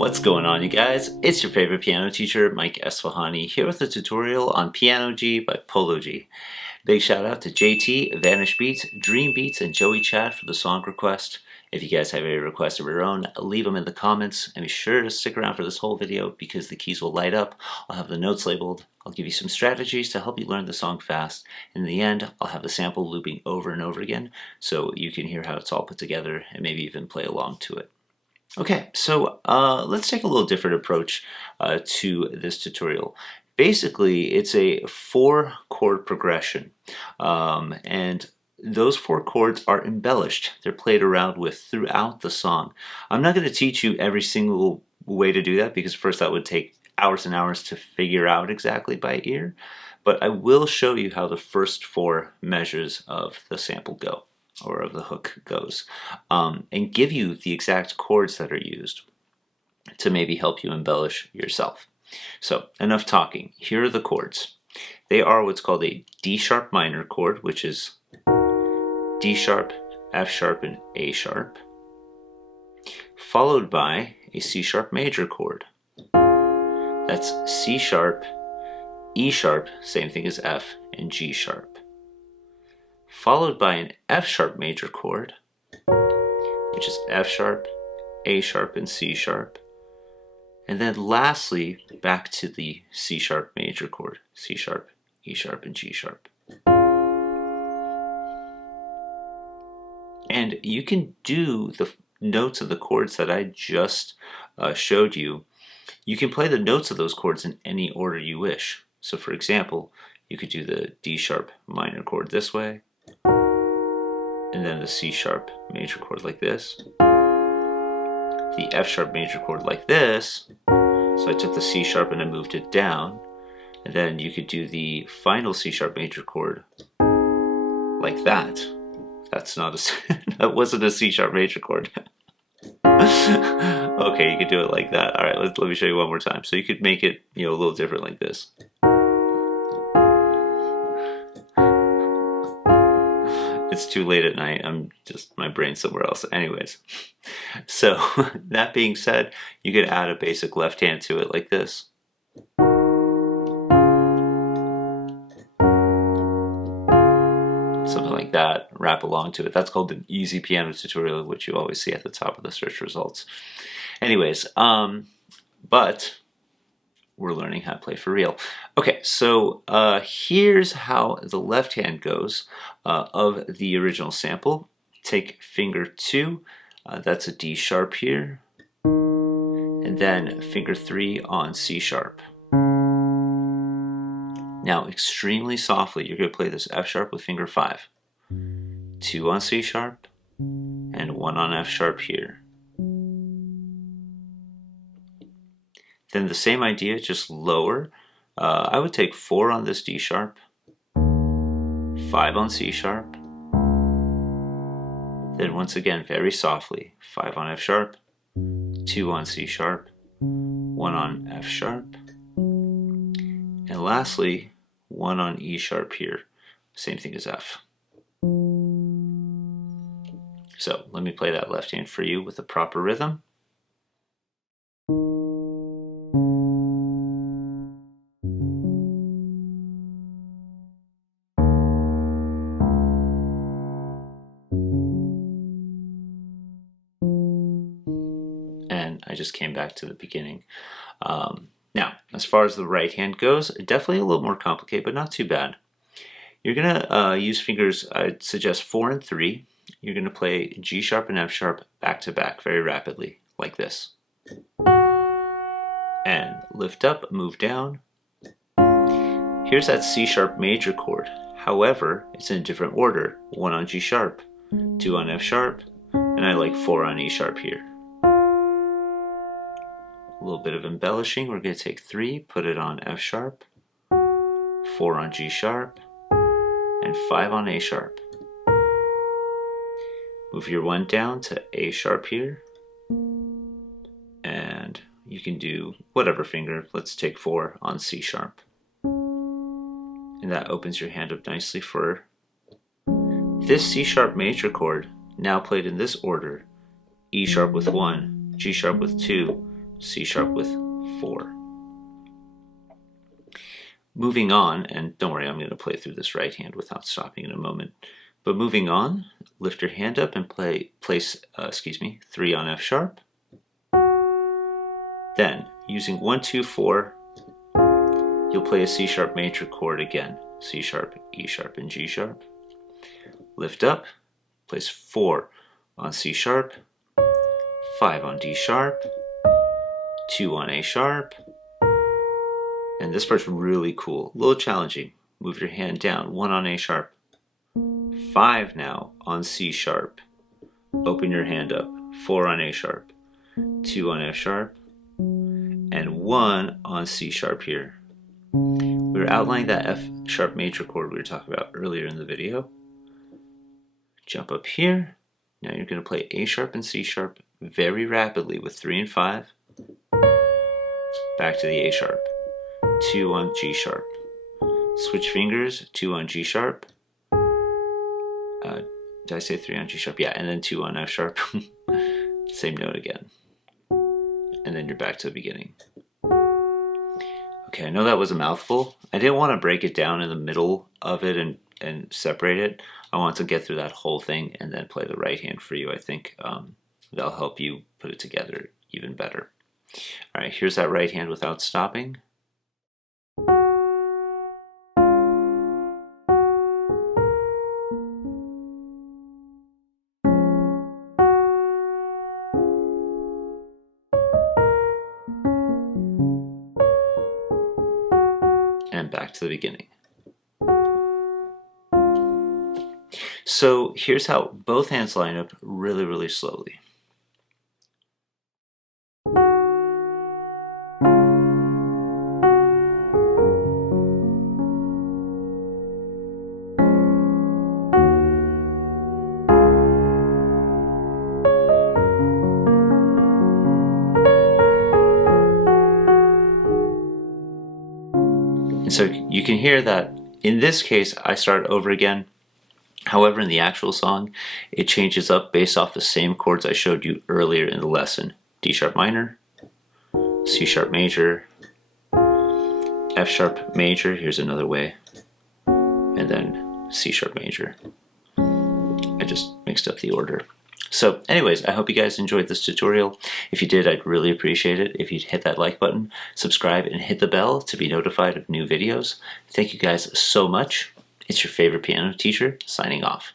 What's going on, you guys? It's your favorite piano teacher, Mike Esfahani, here with a tutorial on Piano G by Polo G. Big shout out to JT, Vanish Beats, Dream Beats, and Joey Chad for the song request. If you guys have any requests of your own, leave them in the comments, and be sure to stick around for this whole video because the keys will light up. I'll have the notes labeled. I'll give you some strategies to help you learn the song fast. In the end, I'll have the sample looping over and over again so you can hear how it's all put together and maybe even play along to it. Okay, so let's take a little different approach to this tutorial. Basically, it's a 4-chord progression, and those 4 chords are embellished. They're played around with throughout the song. I'm not going to teach you every single way to do that because first that would take hours and hours to figure out exactly by ear, but I will show you how the first 4 measures of the sample go, or of the hook goes, and give you the exact chords that are used to maybe help you embellish yourself. So enough talking. Here are the chords. They are what's called a D sharp minor chord, which is D sharp, F sharp, and A sharp, followed by a C sharp major chord. That's C sharp, E sharp, same thing as F, and G sharp, followed by an F sharp major chord, which is F sharp, A sharp, and C sharp, and then lastly back to the C sharp major chord, C sharp, E sharp, and G sharp. And you can do the notes of the chords that I just showed you. You can play the notes of those chords in any order you wish. So for example, you could do the D sharp minor chord this way, and then the C sharp major chord like this, the F sharp major chord like this. So I took the C sharp and I moved it down, and then you could do the final C sharp major chord like that. That's not a that wasn't a C sharp major chord. Okay, you could do it like that. All right, let me show you one more time. So you could make it, a little different like this. It's too late at night. My brain's somewhere else. Anyways, so that being said, you could add a basic left hand to it like this. Something like that, wrap along to it. That's called an easy piano tutorial, which you always see at the top of the search results. Anyways, but we're learning how to play for real. Okay, so here's how the left hand goes of the original sample. Take finger 2, that's a D sharp here, and then finger 3 on C sharp. Now, extremely softly, you're going to play this F sharp with finger 5, 2 on C sharp, and 1 on F sharp here. Then the same idea, just lower. I would take 4 on this D sharp, 5 on C sharp, then once again, very softly, 5 on F sharp, 2 on C sharp, 1 on F sharp, and lastly, 1 on E sharp here, same thing as F. So let me play that left hand for you with the proper rhythm. And I just came back to the beginning. Now, as far as the right hand goes, definitely a little more complicated, but not too bad. You're going to use fingers, I'd suggest 4 and 3. You're going to play G sharp and F sharp back to back very rapidly, like this. And lift up, move down. Here's that C sharp major chord. However, it's in a different order. 1 on G sharp, 2 on F sharp, and I like 4 on E sharp here. A little bit of embellishing. We're going to take 3, put it on F sharp, 4 on G sharp, and 5 on A sharp. Move your 1 down to A sharp here, and you can do whatever finger. Let's take 4 on C sharp. And that opens your hand up nicely for this C sharp major chord, now played in this order: E sharp with 1, G sharp with 2, C sharp with 4. Moving on, and don't worry, I'm going to play through this right hand without stopping in a moment. But moving on, lift your hand up and place 3 on F sharp. Then, using 1, 2, 4, you'll play a C sharp major chord again. C sharp, E sharp, and G sharp. Lift up, place 4 on C sharp, 5 on D sharp, 2 on A sharp, and this part's really cool, a little challenging. Move your hand down, 1 on A sharp, 5 now on C sharp, open your hand up, 4 on A sharp, 2 on F sharp, and 1 on C sharp here. We were outlining that F sharp major chord we were talking about earlier in the video. Jump up here. Now you're going to play A sharp and C sharp very rapidly with 3 and 5. Back to the A sharp. 2 on G sharp. Switch fingers, 2 on G sharp. Did I say 3 on G sharp? Yeah, and then 2 on F sharp. Same note again. And then you're back to the beginning. Okay, I know that was a mouthful. I didn't want to break it down in the middle of it and separate it. I want to get through that whole thing and then play the right hand for you. I think that'll help you put it together even better. All right, here's that right hand without stopping. And back to the beginning. So here's how both hands line up really, really slowly. And so you can hear that in this case I start over again. However, in the actual song, it changes up based off the same chords I showed you earlier in the lesson. D sharp minor, C sharp major, F sharp major, here's another way, and then C sharp major. I just mixed up the order. So anyways, I hope you guys enjoyed this tutorial. If you did, I'd really appreciate it if you'd hit that like button, subscribe, and hit the bell to be notified of new videos. Thank you guys so much. It's your favorite piano teacher, signing off.